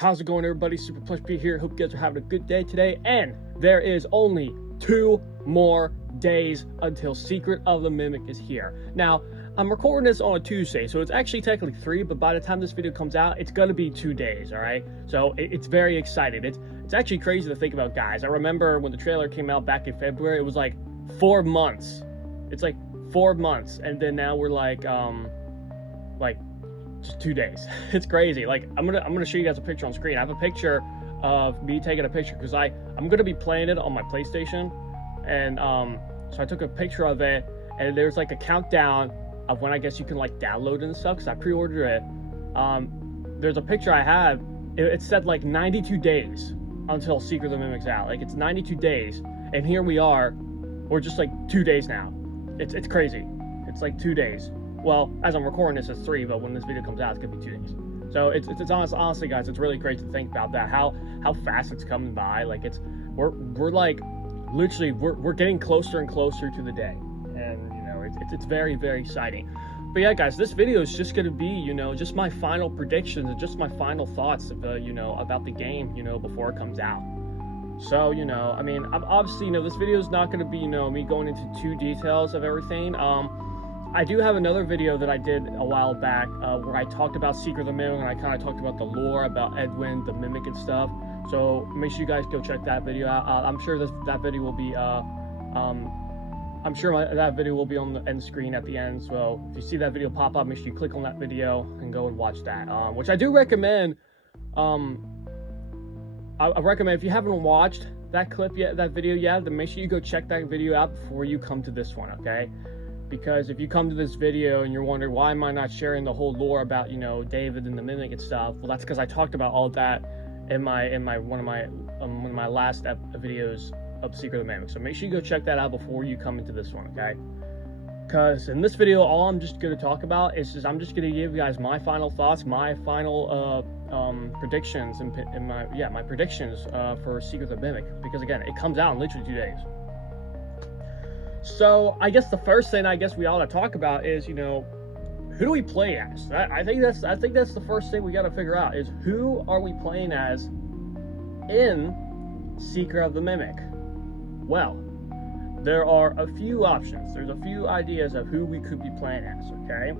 How's it going, everybody? Super Plush P here. Hope you guys are having a good day today. And there is only 2 more days until Secret of the Mimic is here. Now, I'm recording this on a Tuesday, so it's actually technically 3, but by the time this video comes out, it's gonna be 2 days, all right? So it's very exciting. It's actually crazy to think about, guys. I remember when the trailer came out back in February, it was like 4 months. It's like 4 months, and then now we're like just 2 days. It's crazy. Like I'm gonna show you guys a picture on screen. I have a picture of me taking a picture because I'm gonna be playing it on my PlayStation, and so I took a picture of it, and there's like a countdown of when I guess you can like download and stuff because I pre-ordered it. There's a picture I have. It said like 92 days until Secret of the Mimic's out. Like it's 92 days, and here we are. We're just like 2 days now. It's crazy. It's like 2 days. Well, as I'm recording this, it's 3, but when this video comes out, it's gonna be 2 days. So it's honestly, guys, it's really great to think about that. How fast it's coming by. Like we're like literally we're getting closer and closer to the day, and you know it's very, very exciting. But yeah, guys, this video is just gonna be just my final predictions and just my final thoughts of about the game before it comes out. So I mean, obviously this video is not gonna be me going into too details of everything. I do have another video that I did a while back where I talked about Secret of the Mimic, and I kind of talked about the lore about Edwin, the Mimic, and stuff. So make sure you guys go check that video out. I'm sure that video will be that video will be on the end screen at the end. So if you see that video pop up, make sure you click on that video and go and watch that. Which I do recommend. I recommend, if you haven't watched that clip yet, that video yet, then make sure you go check that video out before you come to this one, okay? Because if you come to this video and you're wondering why am I not sharing the whole lore about David and the Mimic and stuff, well, that's because I talked about all of that in one of my last videos of Secret of the Mimic. So make sure you go check that out before you come into this one, okay? Because in this video, all I'm just going to talk about is I'm just going to give you guys my final thoughts, my final predictions, and my predictions for Secret of the Mimic. Because again, it comes out in literally 2 days. So I guess the first thing we ought to talk about is who do we play as? I think that's the first thing we got to figure out is who are we playing as in Secret of the Mimic. Well, there are a few options. There's a few ideas of who we could be playing as. Okay,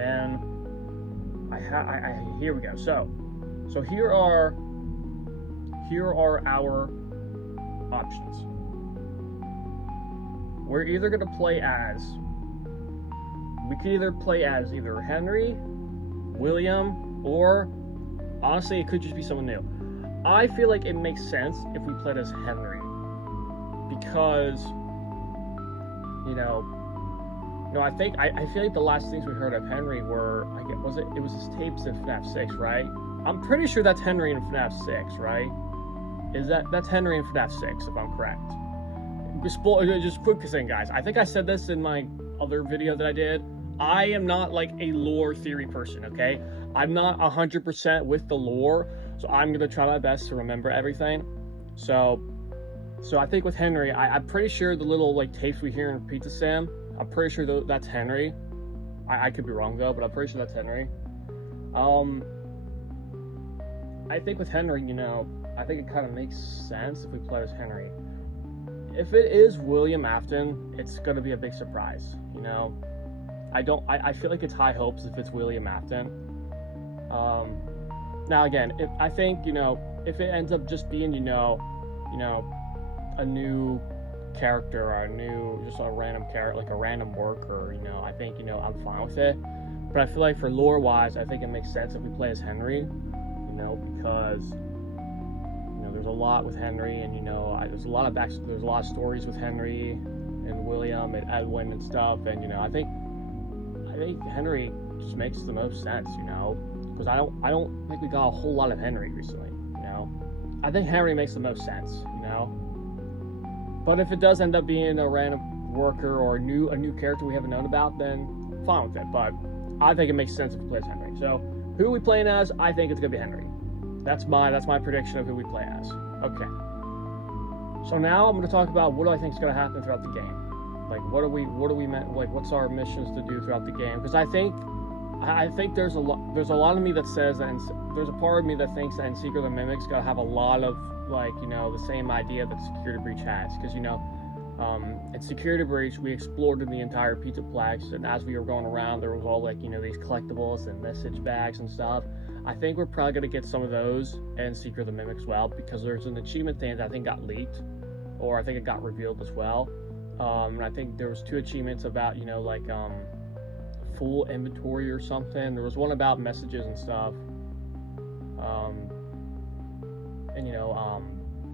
and here we go. So here are our options. We're either going to play as, we could either play as either Henry, William, or honestly, it could just be someone new. I feel like it makes sense if we played as Henry, because, I feel like the last things we heard of Henry were, it was his tapes in FNaF 6, right? I'm pretty sure that's Henry in FNaF 6, right? That's Henry in FNaF 6, if I'm correct. Just quick thing, guys. I think I said this in my other video that I did. I am not like a lore theory person, okay? I'm not 100% with the lore, so I'm gonna try my best to remember everything. So I think with Henry, I'm pretty sure the little like tapes we hear in Pizza Sam, I'm pretty sure that's Henry. I could be wrong though, but I'm pretty sure that's Henry. I think with Henry, I think it kind of makes sense if we play as Henry. If it is William Afton, it's going to be a big surprise, I feel like it's high hopes if it's William Afton. Now again, I think, if it ends up just being, a new character or just a random character, like a random worker, I think, I'm fine with it. But I feel like for lore-wise, I think it makes sense if we play as Henry, because there's a lot with Henry, and there's a lot of stories with Henry and William and Edwin and stuff, and I think Henry just makes the most sense, because I don't think we got a whole lot of Henry recently, I think Henry makes the most sense, but if it does end up being a random worker or a new character we haven't known about, then fine with it. But I think it makes sense if we play as Henry. So who are we playing as? I think it's gonna be Henry. That's my prediction of who we play as. Okay. So now I'm going to talk about what do I think is going to happen throughout the game. Like what are we meant, like what's our missions to do throughout the game? Because I think I think there's a lot of me that says that, there's a part of me that thinks that in Secret of the Mimic's gotta have a lot of, like, you know, the same idea that Security Breach has, because, you know, in Security Breach, we explored the entire Pizzaplex, and as we were going around, there was all, like, you know, these collectibles and message bags and stuff. I think we're probably gonna get some of those in Secret of the Mimic as well, because there's an achievement thing that I think got leaked, or I think it got revealed as well. And I think there was 2 achievements about, you know, like, full inventory or something. There was one about messages and stuff. And, you know,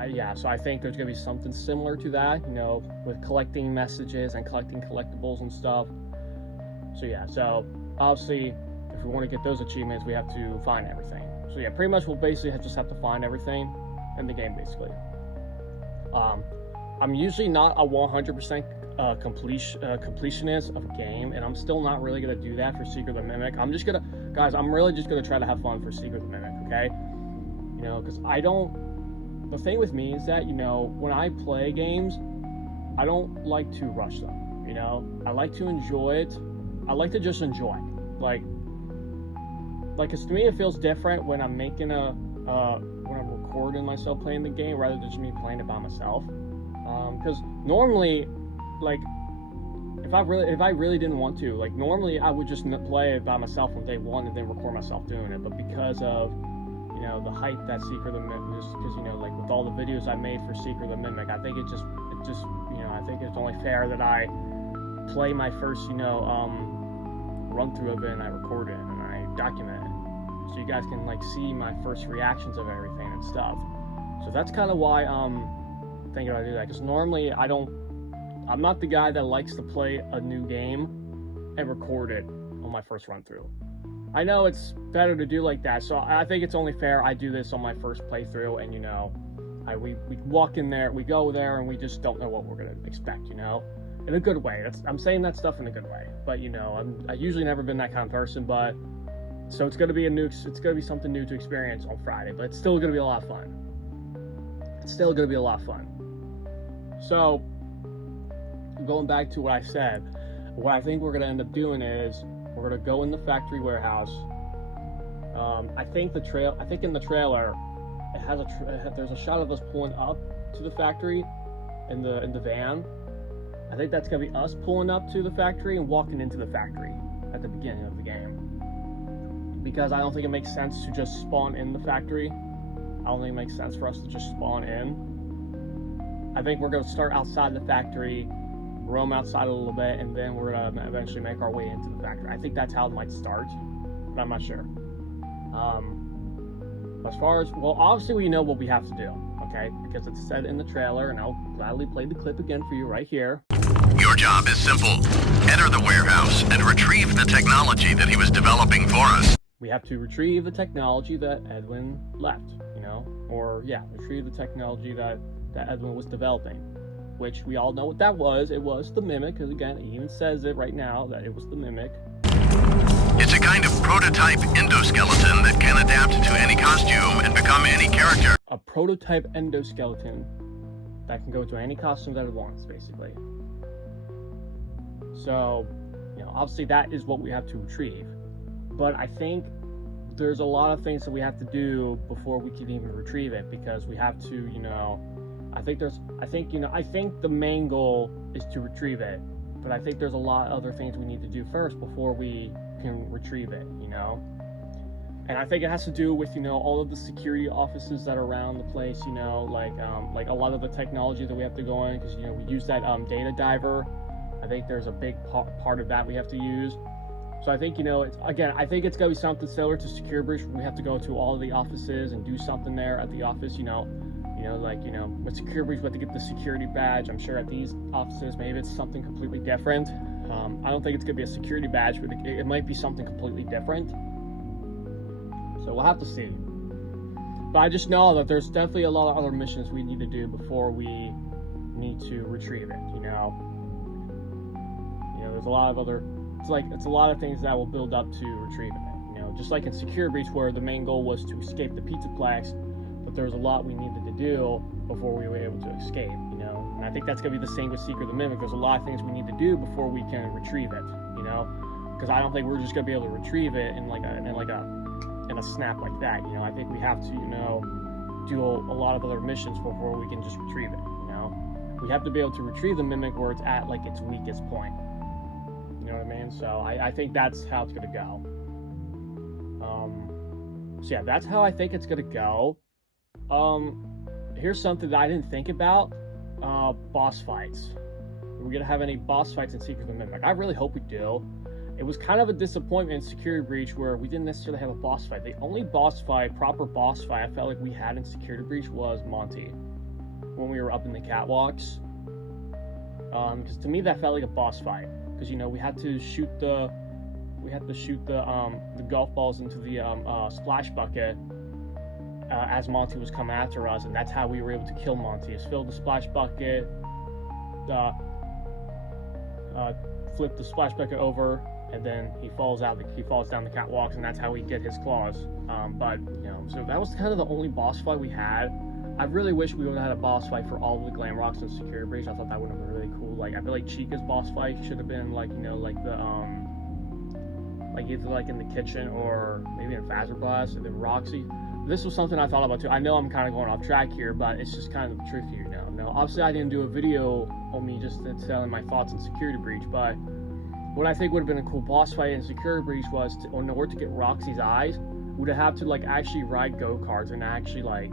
yeah, so I think there's gonna be something similar to that, you know, with collecting messages and collecting collectibles and stuff. So yeah, so obviously, if we want to get those achievements, we have to find everything. So yeah, pretty much we'll basically just have to find everything in the game, basically. I'm usually not a 100% completionist of a game, and I'm still not really gonna do that for Secret of the Mimic. I'm really just gonna try to have fun for Secret of the Mimic, okay? You know, because the thing with me is that, you know, when I play games, I don't like to rush them, you know? I like to enjoy it. I like to just enjoy it. Like, cause to me it feels different when I'm making when I'm recording myself playing the game rather than just me playing it by myself. Because normally, like, if I really didn't want to, like, normally I would just play it by myself on day one and then record myself doing it. But because of, you know, the hype that Secret of the Mimic, just because, you know, like, with all the videos I made for Secret of the Mimic, I think it just, you know, I think it's only fair that I play my first, you know, run through of it, and I record it and I document it, so you guys can, like, see my first reactions of everything and stuff. So that's kind of why thinking about do that, because normally I'm not the guy that likes to play a new game and record it on my first run through. I know it's better to do like that, so I think it's only fair I do this on my first playthrough, and, you know, we walk in there, we go there, and we just don't know what we're gonna expect, you know, in a good way. I'm saying that stuff in a good way, but, you know, I usually never been that kind of person, but so it's gonna be something new to experience on Friday, but it's still gonna be a lot of fun. So, going back to what I said, what I think we're gonna end up doing is we're gonna go in the factory warehouse. I think in the trailer it has there's a shot of us pulling up to the factory in the van. I think that's gonna be us pulling up to the factory and walking into the factory at the beginning of the game, because I don't think it makes sense to just spawn in the factory. I don't think it makes sense for us to just spawn in. I think we're going to start outside the factory, roam outside a little bit, and then we're going to eventually make our way into the factory. I think that's how it might start, but I'm not sure. As far as, well, obviously we know what we have to do, okay? Because it's said in the trailer, and I'll gladly play the clip again for you right here. Your job is simple. Enter the warehouse and retrieve the technology that he was developing for us. We have to retrieve the technology that Edwin left, you know? Or, yeah, retrieve the technology that Edwin was developing, which we all know what that was. It was the Mimic, because, again, it even says it right now that it was the Mimic. It's a kind of prototype endoskeleton that can adapt to any costume and become any character. A prototype endoskeleton that can go to any costume that it wants, basically. So, you know, obviously that is what we have to retrieve. But I think there's a lot of things that we have to do before we can even retrieve it, because we have to, you know, I think the main goal is to retrieve it, but I think there's a lot of other things we need to do first before we can retrieve it, you know? And I think it has to do with, you know, all of the security offices that are around the place, you know, like a lot of the technology that we have to go in, because, you know, we use that data diver. I think there's a big part of that we have to use. So I think, you know, I think it's gonna be something similar to Secure Breach. We have to go to all of the offices and do something there at the office, you know, with Secure Breach, we have to get the security badge. I'm sure at these offices, maybe it's something completely different. I don't think it's gonna be a security badge, but it might be something completely different. So we'll have to see. But I just know that there's definitely a lot of other missions we need to do before we need to retrieve it, you know. You know, there's a lot of other, it's a lot of things that will build up to retrieving it, you know. Just like in Secure Breach, where the main goal was to escape the Pizzaplex, but there was a lot we needed to do before we were able to escape, you know. And I think that's gonna be the same with Secret of the Mimic. There's a lot of things we need to do before we can retrieve it, you know. because I don't think we're just gonna be able to retrieve it in a snap like that. You know, I think we have to, you know, do a lot of other missions before we can just retrieve it. You know, we have to be able to retrieve the mimic where it's at like its weakest point. You know what I mean? So I think that's how it's gonna go. So yeah, that's how I think it's gonna go. Here's something that I didn't think about. Boss fights. Are we gonna have any boss fights in Secret of the Mimic? I really hope we do. It was kind of a disappointment in Security Breach where we didn't necessarily have a boss fight. The only boss fight, proper boss fight, I felt like we had in Security Breach was Monty, when we were up in the catwalks. Because to me that felt like a boss fight. Because, you know, we had to shoot the golf balls into the splash bucket as Monty was coming after us, and that's how we were able to kill Monty. Is fill the splash bucket, flip the splash bucket over, and then he falls down the catwalks, and that's how we get his claws. But, you know, so that was kind of the only boss fight we had. I really wish we would have had a boss fight for all of the Glam Rocks and Security Breach. I thought that would have been really cool. Like, I feel like Chica's boss fight should have been like, you know, like the like either like in the kitchen or maybe in Fazer Blast, and then Roxy. This was something I thought about too. I know I'm kind of going off track here, but it's just kind of the truth here now. Now, obviously, I didn't do a video on me just telling my thoughts on Security Breach, but what I think would have been a cool boss fight in Security Breach was, in order to get Roxy's eyes, would have to like actually ride go-karts and actually like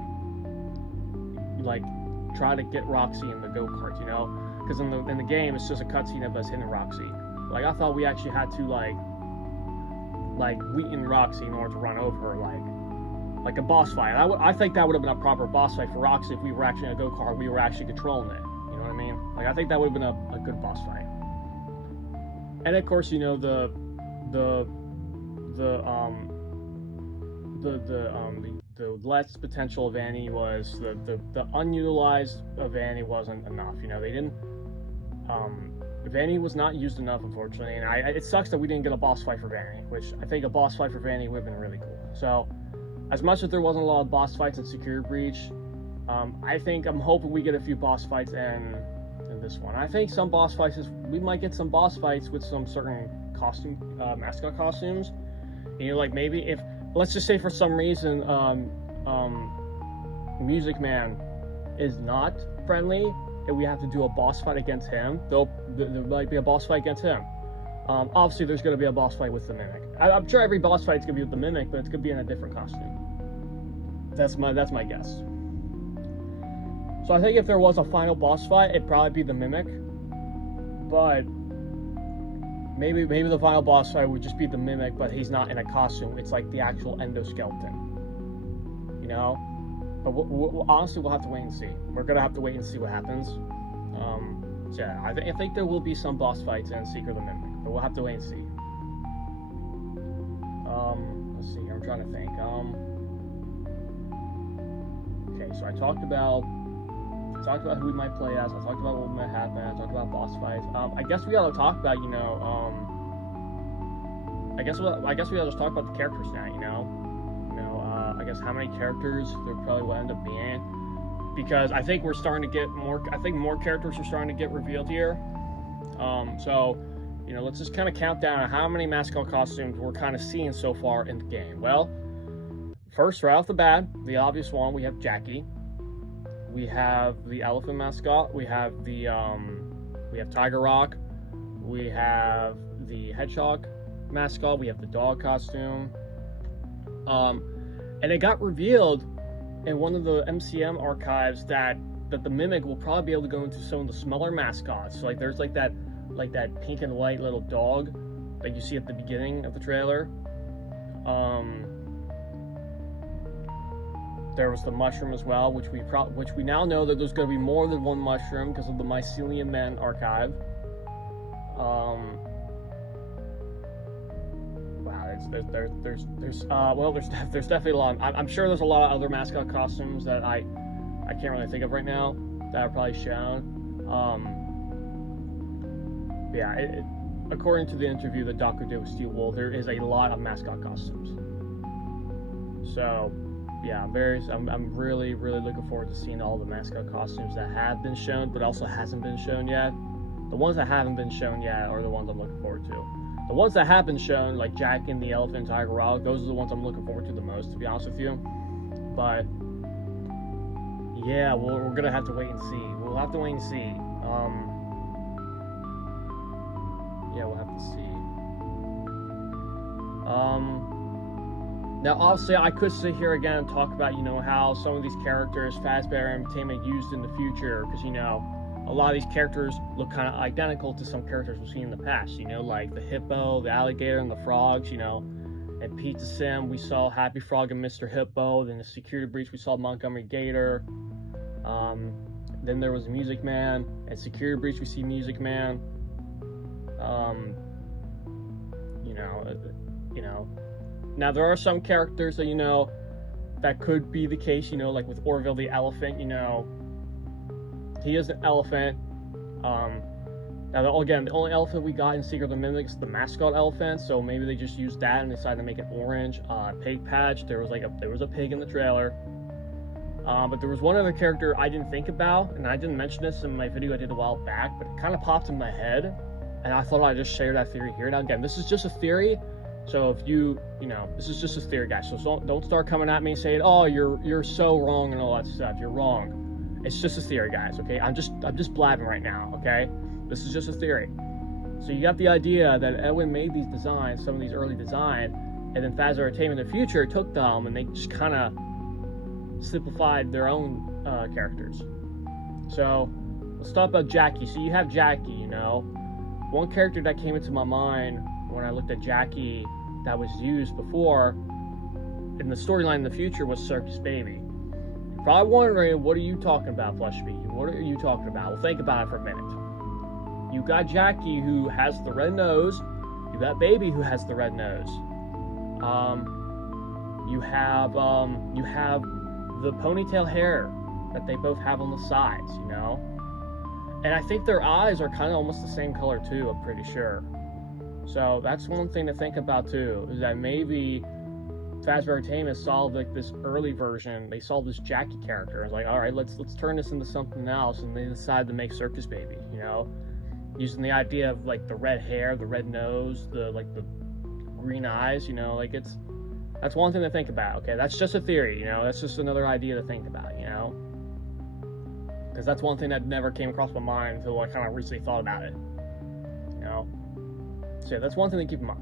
try to get Roxy in the go-karts, you know? Because in the game, it's just a cutscene of us hitting Roxy. Like, I thought we actually had to like weaken Roxy in order to run over her, like a boss fight. I think that would have been a proper boss fight for Roxy if we were actually in a go-kart, we were actually controlling it. You know what I mean? Like, I think that would have been a good boss fight. And of course, you know, the less potential of Annie was the unutilized of Annie wasn't enough. You know, they didn't. Vanny was not used enough, unfortunately, and it sucks that we didn't get a boss fight for Vanny, which I think a boss fight for Vanny would have been really cool. So, as much as there wasn't a lot of boss fights in Security Breach, I'm hoping we get a few boss fights in this one. I think some boss fights we might get some boss fights with some certain mascot costumes. You know, like maybe if, let's just say for some reason, Music Man is not friendly, and we have to do a boss fight against him. There might be a boss fight against him. Obviously, there's going to be a boss fight with the Mimic. I'm sure every boss fight is going to be with the Mimic, but it's going to be in a different costume. That's my guess. So I think if there was a final boss fight, it'd probably be the Mimic. But maybe the final boss fight would just be the Mimic, but he's not in a costume. It's like the actual endoskeleton. You know? But honestly, we'll have to wait and see. We're gonna have to wait and see what happens. So yeah, I think there will be some boss fights in Secret of the Mimic, but we'll have to wait and see. Let's see. I'm trying to think. Okay, so I talked about who we might play as. I talked about what might happen. I talked about boss fights. I guess we gotta talk about, you know, I guess we gotta just talk about the characters now. You know. I guess how many characters there probably will end up being, because I think we're starting to get more. I think more characters are starting to get revealed here. So, you know, let's just kind of count down how many mascot costumes we're kind of seeing so far in the game. Well, first, right off the bat, the obvious one, we have Jackie. We have the elephant mascot. We have Tiger Rock. We have the hedgehog mascot. We have the dog costume. And it got revealed in one of the MCM archives that the Mimic will probably be able to go into some of the smaller mascots. So, like, there's like that pink and white little dog that you see at the beginning of the trailer. There was the mushroom as well, which we now know that there's going to be more than one mushroom because of the Mycelium Man archive. There's definitely a lot. I'm sure there's a lot of other mascot costumes that I can't really think of right now that are probably shown. According to the interview that Doctor did with Steve Wool, there is a lot of mascot costumes. So yeah, I'm really looking forward to seeing all the mascot costumes that have been shown but also hasn't been shown yet. The ones that haven't been shown yet are the ones I'm looking forward to. The ones that have been shown, like Jack and the Elephant, Tiger Rock, those are the ones I'm looking forward to the most, to be honest with you. But yeah, we're gonna have to wait and see. We'll have to wait and see. Yeah, we'll have to see. Now, obviously, I could sit here again and talk about, how some of these characters Fazbear Entertainment used in the future, because, a lot of these characters look kind of identical to some characters we've seen in the past, like the hippo, the alligator, and the frogs, And Pizza Sim, we saw Happy Frog and Mr. Hippo. Then the Security Breach, we saw Montgomery Gator. Then there was Music Man. And Security Breach, we see Music Man. Now there are some characters that, that could be the case, like with Orville the Elephant, he is an elephant. Now, again, the only elephant we got in Secret of the Mimics is the Mascot elephant, so maybe they just used that and decided to make it orange. Pig Patch, there was a pig in the trailer. But there was one other character I didn't think about, and I didn't mention this in my video I did a while back, but it kind of popped in my head, and I thought I'd just share that theory here. Now, again, this is just a theory, so if this is just a theory, guys, so don't start coming at me saying, oh, you're so wrong and all that stuff. You're wrong. It's just a theory, guys, okay? I'm just blabbing right now, okay? This is just a theory. So you got the idea that Edwin made these designs, some of these early designs, and then Fazbear Entertainment in the future took them and they just kind of simplified their own characters. So let's talk about Jackie. So you have Jackie, One character that came into my mind when I looked at Jackie that was used before in the storyline in the future was Circus Baby. You're probably wondering, what are you talking about, Plushby? What are you talking about? Well, think about it for a minute. You got Jackie, who has the red nose. You got Baby, who has the red nose. You have the ponytail hair that they both have on the sides, And I think their eyes are kind of almost the same color too, I'm pretty sure. So that's one thing to think about too, is that maybe Fazbear Entertainment saw like this early version, they saw this Jackie character, and was like, all right, let's turn this into something else, and they decided to make Circus Baby, using the idea of like the red hair, the red nose, the green eyes, that's one thing to think about. Okay, that's just a theory, that's just another idea to think about, because that's one thing that never came across my mind until I kind of recently thought about it, So yeah, that's one thing to keep in mind.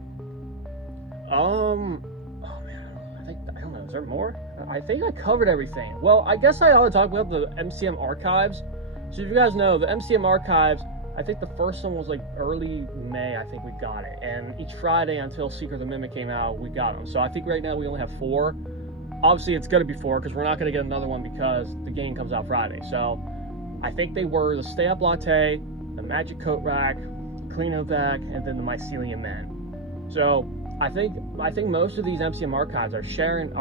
Oh man, I don't know, is there more? I think I covered everything. Well, I guess I ought to talk about the MCM archives. So if you guys know, the MCM archives, I think the first one was like early May, I think we got it. And each Friday until Secret of the Mimic came out, we got them. So I think right now we only have 4. Obviously it's going to be 4 because we're not going to get another one because the game comes out Friday. So I think they were the Stay Up Latte, the Magic Coat Rack, Cleanovac, and then the Mycelium Men. So I think most of these MCM archives are sharing,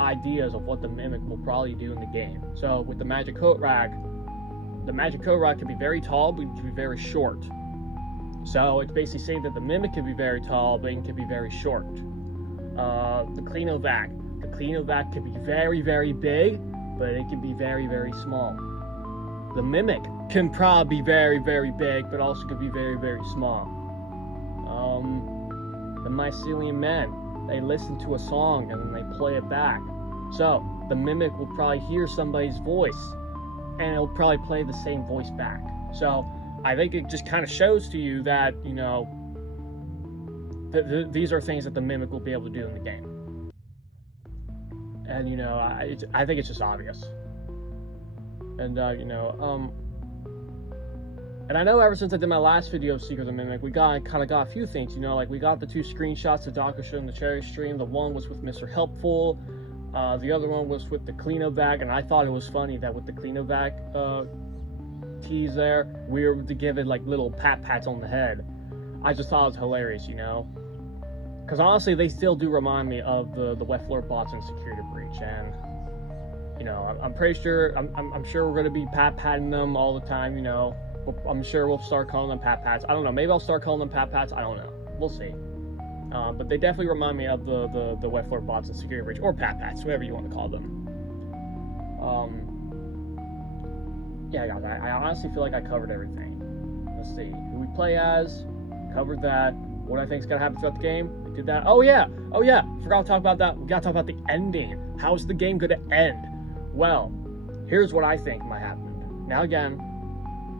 ideas of what the Mimic will probably do in the game. So with the Magic Coat Rack, the Magic Coat Rack can be very tall, but it can be very short. So it's basically saying that the Mimic can be very tall, but it can be very short. The Cleanovac can be very, very big, but it can be very, very small. The Mimic can probably be very, very big, but also can be very, very small. The Mycelium Men, they listen to a song and then they play it back. So the Mimic will probably hear somebody's voice, and it'll probably play the same voice back. So I think it just kind of shows to you that, these are things that the Mimic will be able to do in the game. And, I think it's just obvious. And, and I know ever since I did my last video of Secret of the Mimic, we kind of got a few things, like we got the 2 screenshots that Doc showed in the cherry stream. The one was with Mr. Helpful. The other one was with the Cleanovac, and I thought it was funny that with the Cleanovac tease there, we were to give it like little pats on the head. I just thought it was hilarious, because honestly, they still do remind me of the wet floor bots in Security Breach, and I'm pretty sure I'm sure we're gonna be patting them all the time, I'm sure we'll start calling them pats. I don't know, maybe I'll start calling them pats. I don't know, we'll see. But they definitely remind me of the wet floor bots in Security Breach, or pats, whatever you want to call them. Yeah, guys, I honestly feel like I covered everything. Let's see, who we play as, covered that. What I think is gonna happen throughout the game, I did that. Oh yeah, forgot to talk about that. We gotta talk about the ending. How's the game gonna end? Well, here's what I think might happen. Now again,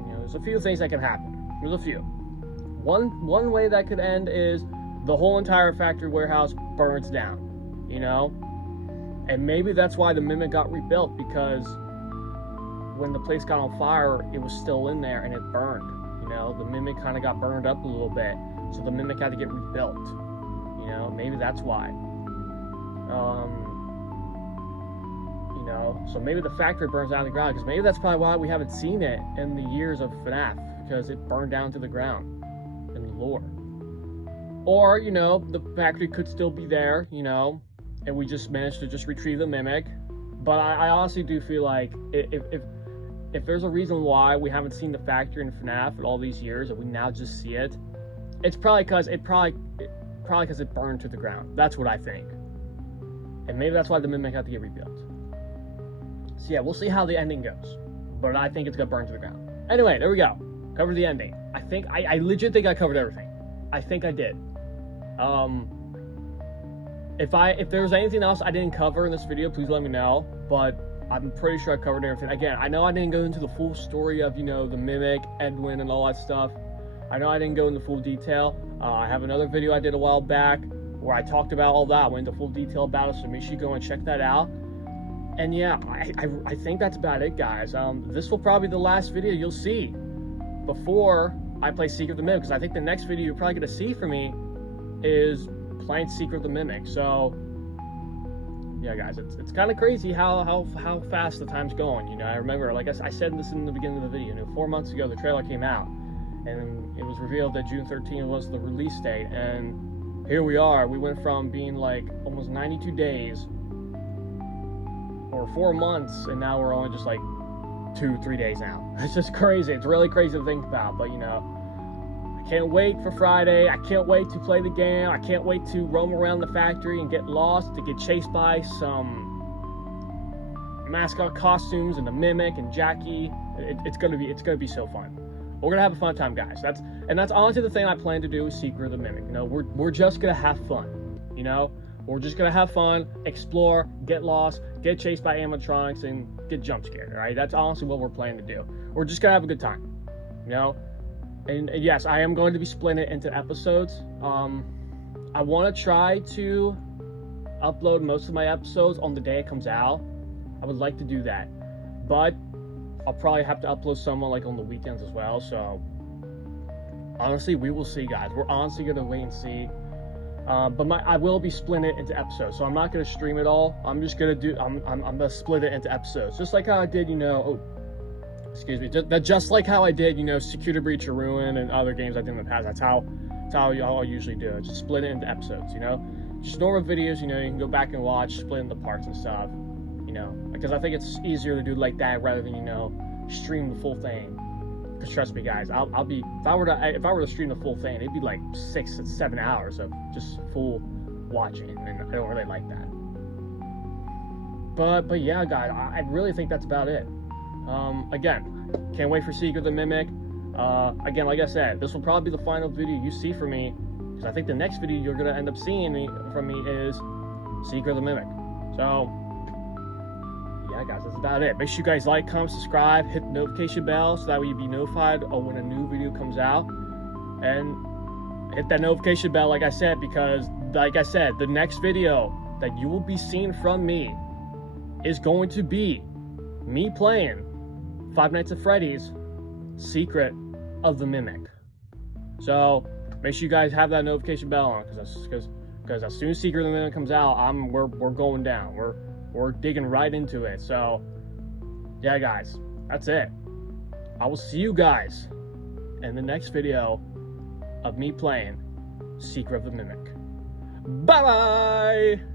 you know, there's a few things that can happen. There's a few. One way that could end is the whole entire factory warehouse burns down, you know? And maybe that's why the Mimic got rebuilt, because when the place got on fire, it was still in there and it burned, you know? The Mimic kind of got burned up a little bit, so the Mimic had to get rebuilt, you know? Maybe that's why. You know, so maybe the factory burns down to the ground, because maybe that's probably why we haven't seen it in the years of FNaF, because it burned down to the ground in the lore. Or, you know, the factory could still be there, you know, and we just managed to just retrieve the Mimic. But I honestly do feel like if there's a reason why we haven't seen the factory in FNaF in all these years and we now just see it, it's probably because it burned to the ground. That's what I think. And maybe that's why the Mimic had to get rebuilt. So yeah, we'll see how the ending goes. But I think it's gonna burn to the ground. Anyway, there we go. Covered the ending. I legit think I covered everything. I think I did. If there's anything else I didn't cover in this video, please let me know. But I'm pretty sure I covered everything. Again, I know I didn't go into the full story of, you know, the Mimic, Edwin, and all that stuff. I know I didn't go into full detail. I have another video I did a while back where I talked about all that, went into full detail about it, so make sure you go and check that out. And yeah, I think that's about it, guys. This will probably be the last video you'll see before I play Secret of the Mimic, because I think the next video you're probably going to see from me is playing Secret of the Mimic. So yeah, guys, it's kind of crazy how fast the time's going. You know, I remember, like I said this in the beginning of the video, you know, 4 months ago the trailer came out, and it was revealed that June 13th was the release date, and here we are. We went from being like almost 92 days or 4 months, and now we're only just like 2-3 days now. It's just crazy. It's really crazy to think about. But you know, I can't wait for Friday. I can't wait to play the game. I can't wait to roam around the factory and get lost, to get chased by some Mascot costumes and the Mimic and Jackie. It's gonna be so fun. We're gonna have a fun time, guys. That's honestly the thing I plan to do with Secret of the Mimic. You know, we're just gonna have fun. You know, we're just gonna have fun, explore, get lost, get chased by animatronics, and get jump scared. All right, that's honestly what we're planning to do. We're just gonna have a good time. You know, and yes, I am going to be splitting it into episodes. I want to try to upload most of my episodes on the day it comes out. I would like to do that, but I'll probably have to upload some like on the weekends as well. So honestly, we will see, guys. We're honestly gonna wait and see. But I will be splitting it into episodes, so I'm not gonna stream it all. I'm just gonna I'm gonna split it into episodes, just like how I did, you know. Just like how I did, you know, Security Breach or Ruin and other games I did in the past. That's how I'll usually do it. Just split it into episodes, you know. Just normal videos, you know. You can go back and watch, split into parts and stuff, you know. Because I think it's easier to do like that rather than, you know, stream the full thing. Because trust me, guys, I'll be if I were to stream the full thing, it'd be like 6 to 7 hours of just full watching, and I don't really like that. But yeah, guys, I really think that's about it. Again, can't wait for Secret of the Mimic. Again, like I said, this will probably be the final video you see from me, because I think the next video you're gonna end up seeing from me is Secret of the Mimic. So yeah, guys, that's about it. Make sure you guys like, comment, subscribe, hit the notification bell so that way you'll be notified of when a new video comes out, and hit that notification bell, like I said, because like I said, the next video that you will be seeing from me is going to be me playing Five Nights at Freddy's Secret of the Mimic. So make sure you guys have that notification bell on, because as soon as Secret of the Mimic comes out, we're going down. We're digging right into it. So yeah, guys, that's it. I will see you guys in the next video of me playing Secret of the Mimic. Bye bye.